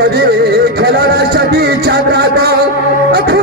कभी खिलाना सभी चादरा को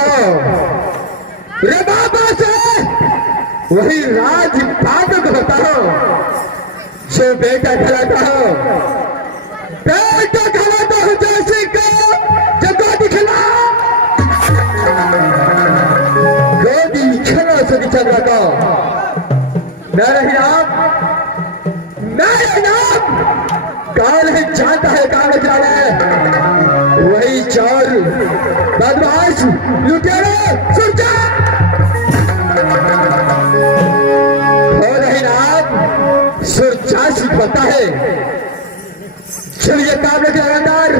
रे बाबा से वही राज पागल होता हो जो बेटा खिलाता हो, बेटा खिलाता हो जैसे को जब गोदी खिला गोदी खिला से चल रहा मेरा नाम कौन है जानता है कौन खिलाना है वही चोर बदमाश लुटेरे सुरजा हो रही नाम सुरजा पता है चलिए काम के लगातार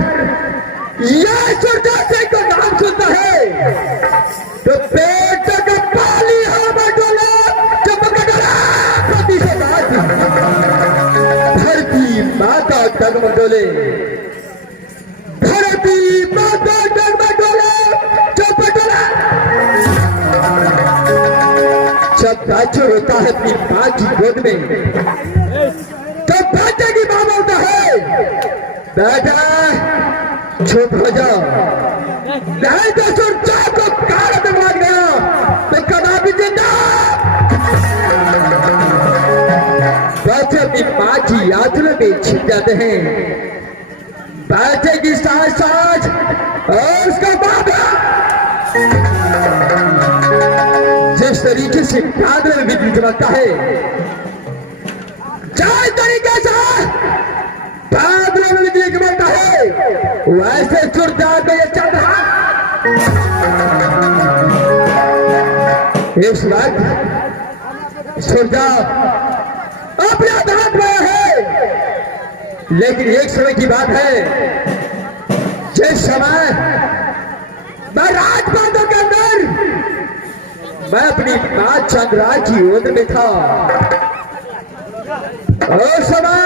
यह सुरजा से को नाम सुनता है तो पेट का पाली हम डोला चमक डोला प्रतिशत धरती माता डगमगोले धरती माता डगमगोले चपटोला जब बच्चा रोता है अपनी माँ की गोद में तो बच्चे की माँ बोलता है बेटा चुप हो जाओ नहीं तो सुरजा को कार में मार गया तो कदापि जिंदा बच्चे अपनी माँ की यात्रा में छिप जाते हैं बच्चे की सांस और उसका बाबा जिस तरीके से बादल में बिजली चमकता है, जिस तरीके से बादलों में बिजली चमकता है, वैसे सुरदार में यह चल रहा। इस वक्त सुरदार अपने हाथ में है, लेकिन एक समय की बात है, जिस समय मैं राजपाटों के अंदर मैं अपनी मां चंद्रा की ओर में था, उस समय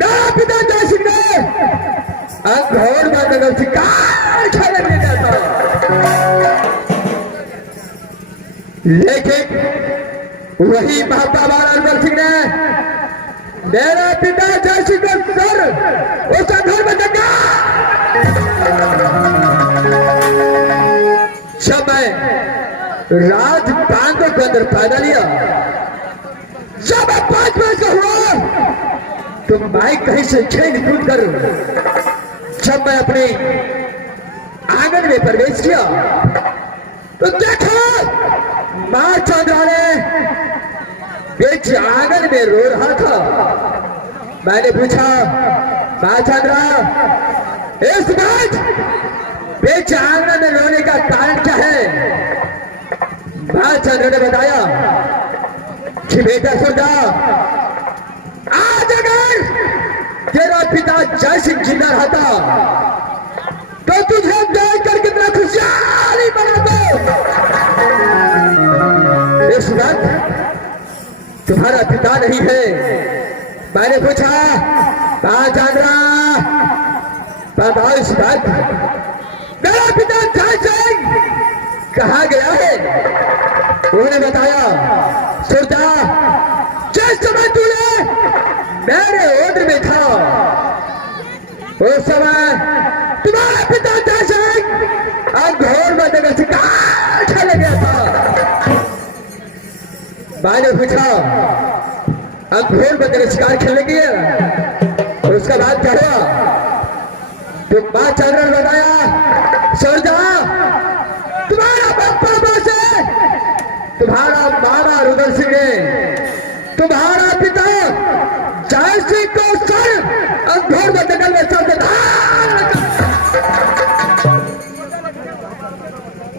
मेरा पिता जय सिंह ने अंधौर में नगर शिकार खेलने गया था, लेकिन वही महात्मा महाराज सिंह ने मेरा पिता जय सिंह को सर उसका घर में जगा। जब मैं राज बांधों के अंदर पैदा लिया, जब मैं 5 वर्ष का हुआ, तो मैं कहीं से खेल कूद कर जब मैं अपने आंगन में प्रवेश किया, तो देखो मां चंद्रा ने बीच आंगन में रो रहा था। मैंने पूछा, मां चंद्रा इस बात बीच आंगन में रोने का कारण क्या है? मां चंद्रा ने बताया कि बेटा सुरदा, आज अगर तेरा पिता जय सिंह जिंदा रहता तो तुझे देखकर कितना खुशहाली बना दो। इस वक्त तुम्हारा पिता नहीं है। मैंने पूछा, मां चंद्रा बताओ इस बात, मेरा पिता जय सिंह कहाँ गया है? उन्होंने बताया, सुरदा जिस समय तूने मेरे ओर में था, उस समय तुम्हारा पिता जय सिंह अंधौर में नगर शिकार खेलने गया था। मैंने पूछा, अंधौर में नगर शिकार खेलने गया, उसका बाद क्या हुआ? तो मां चंद्रा ने बताया, सुरदा तुम्हारा बापा से तुम्हारा मामा रुदल सिंह ने तुम्हारा पिता जय सिंह को सर अंधौर में जंगल में सर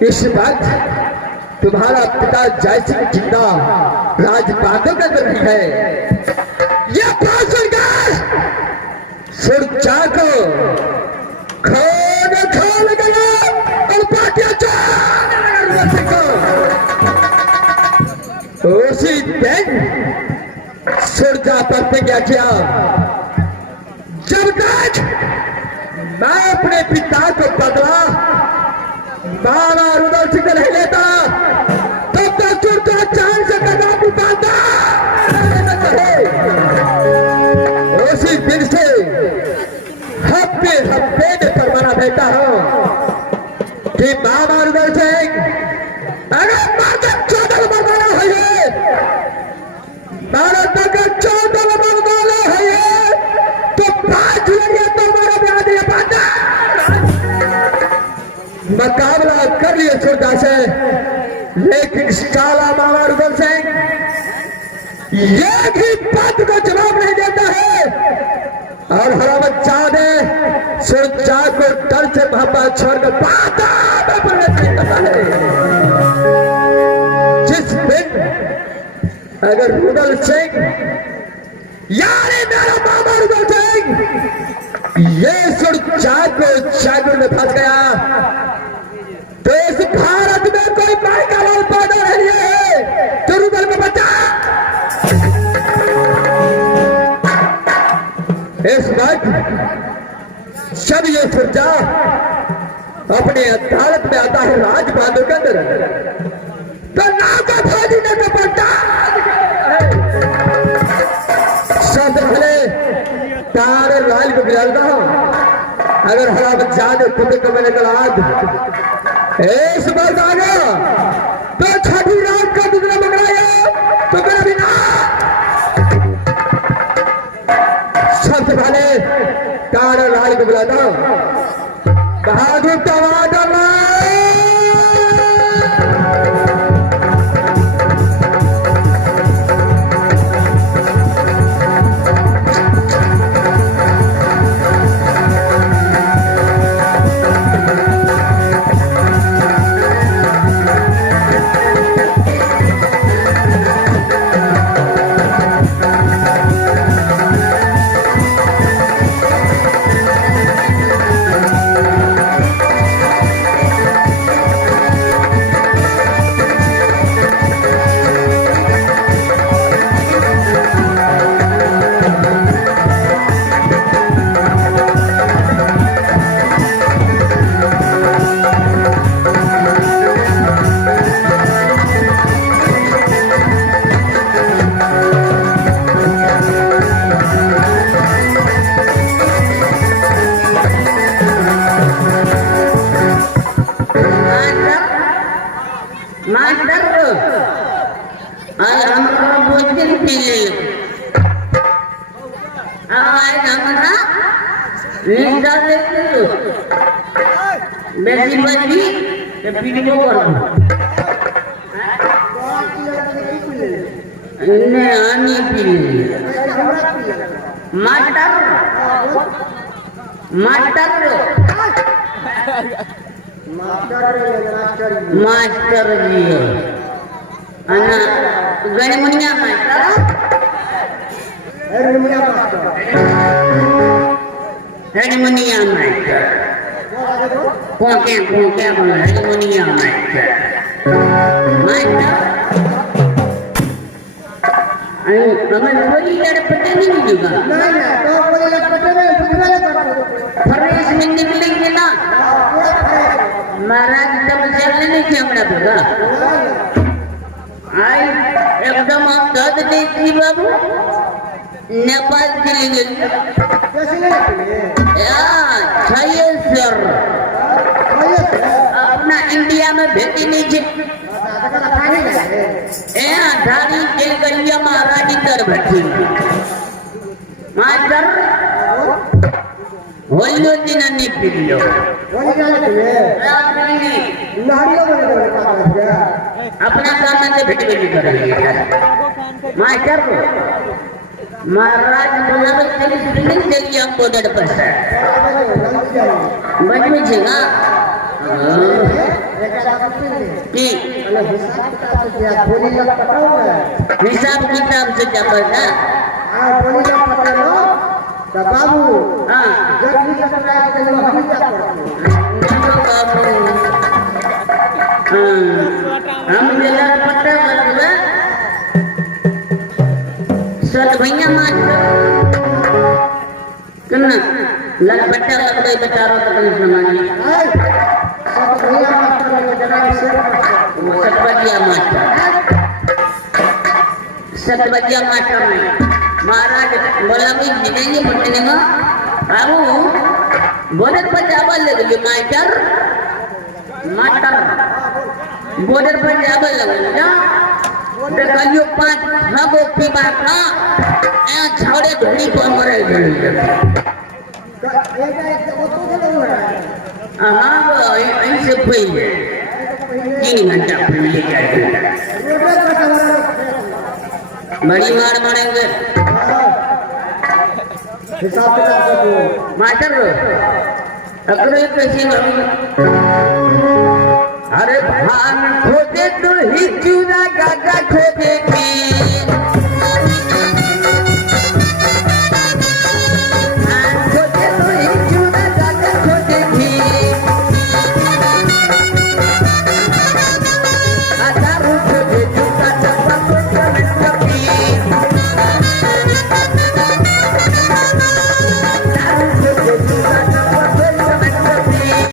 इस वक्त तुम्हारा पिता जय सिंह जिंदा राजपाटों के अंदर नहीं है। यह सुनकर सुरजा को खोल गया और पाटियां उसी दिन सुरजा पर प्रतिज्ञा किया, जब तक मैं अपने पिता को बदला मामा रुदल सिंह नहीं लेता, तब तक सुरजा चांद से कदम नहीं पाता। उसी दिन से हफ्ते में फरमाना देता हूं कि मामा रुदल सिंह अगर माधव 14 मरदाना है, भारत का 14 मरदाना है, तो 5 लड़िया तो हमारा ब्याह दिया पाता। मुकाबला कर लिए सुरजा से, लेकिन साला मामा रुदल सिंह एक ही बात को जवाब नहीं देता है, और हरामत चाहे सुरजा को डर से मोहब्बत छोड़कर पाता में परिणत करता है। जिस दिन अगर रुदल सिंह यानी मेरा मामा रुदल सिंह ये सुरजा को जागुर में फंस गया, तो इस भारत में कोई माई का लाल पैदा नहीं है तो रुदल को बचा। इस वक्त जब ये सुरजा अपने अदालत में आता है राजबांधों के अंदर, तो नाव का फौजी ने तो पलटा सबसे पहले तारे लाल को गिराता हूं। अगर हरामत जाने पुत्र को मैंने कलाद इस बार आ गया तो छठी रात का दूसरा मंगलाया तो मेरा भी ना। सबसे पहले तारा लाल को बुलाता हूं। बहादुर टमाटर बेटी बची ये पीड़ियों पर इन्हें आनी पी मास्टर मास्टर मास्टर जी अन्ना गणमुनिया मास्टर गणमुनिया master Pokoknya harmonia master. Kamu boleh ada petani ini juga. Mana? Kau boleh ada petani gimana kau? Fresh mending lagi na. Marah kita berjalan ni siapa berga? Ay, एकदम आप दर्द देखी बाबू. नेपाल चले गए. कैसे गए? यार, चाहिए सर. अपना इंडिया में भेजी नहीं थे धारी दिल करिया महाराजी कर बैठी मास्टर होलियो दिन निकलियो अपना काम से भेट भेजी कर मास्टर को महाराज बोला चलिए हमको 100% बच में छेगा हिसाब किताब से क्या पड़ता बाबू हाँ हम जिला पट्टा बदला सत भैया मास्टर करना लड़ पट्टा लग गई बता रहा तो समानी सतवजिया मास्टर में महाराज बोला भाई जिनेंगे पटने में बाबू बॉर्डर पर जाबल लगे मास्टर मास्टर बॉर्डर पर जाबल लगे ना देखियो 5 भागो पीबा का ए छौड़े ढोली को मरे गए हाँ वो ऐसे पहले 3 घंटा पहले बड़ी मार मारेंगे मास्टर अकड़े कैसे अरे भान खोदे तो ही चूरा गागा खोदे थी